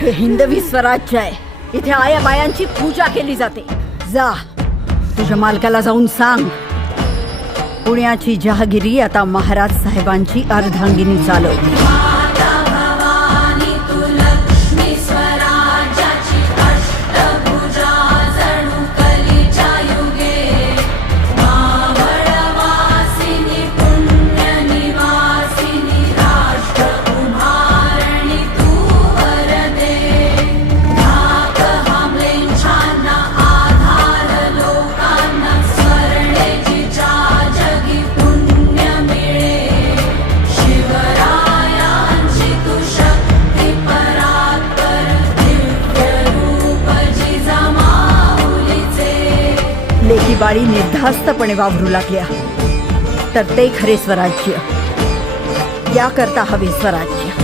हे हिंदवी स्वराज्य आहे. इथे आया बायांची पूजा केली जाते. जा तुझ्या मालकाला जाऊन सांग, पुण्याची जहागिरी आता महाराज साहेबांची अर्धांगिनी चालवते. लेकी बाळी निर्धास्तपणे वावरू लागल्या तर ते खरे स्वराज्य. याकरता हवे स्वराज्य.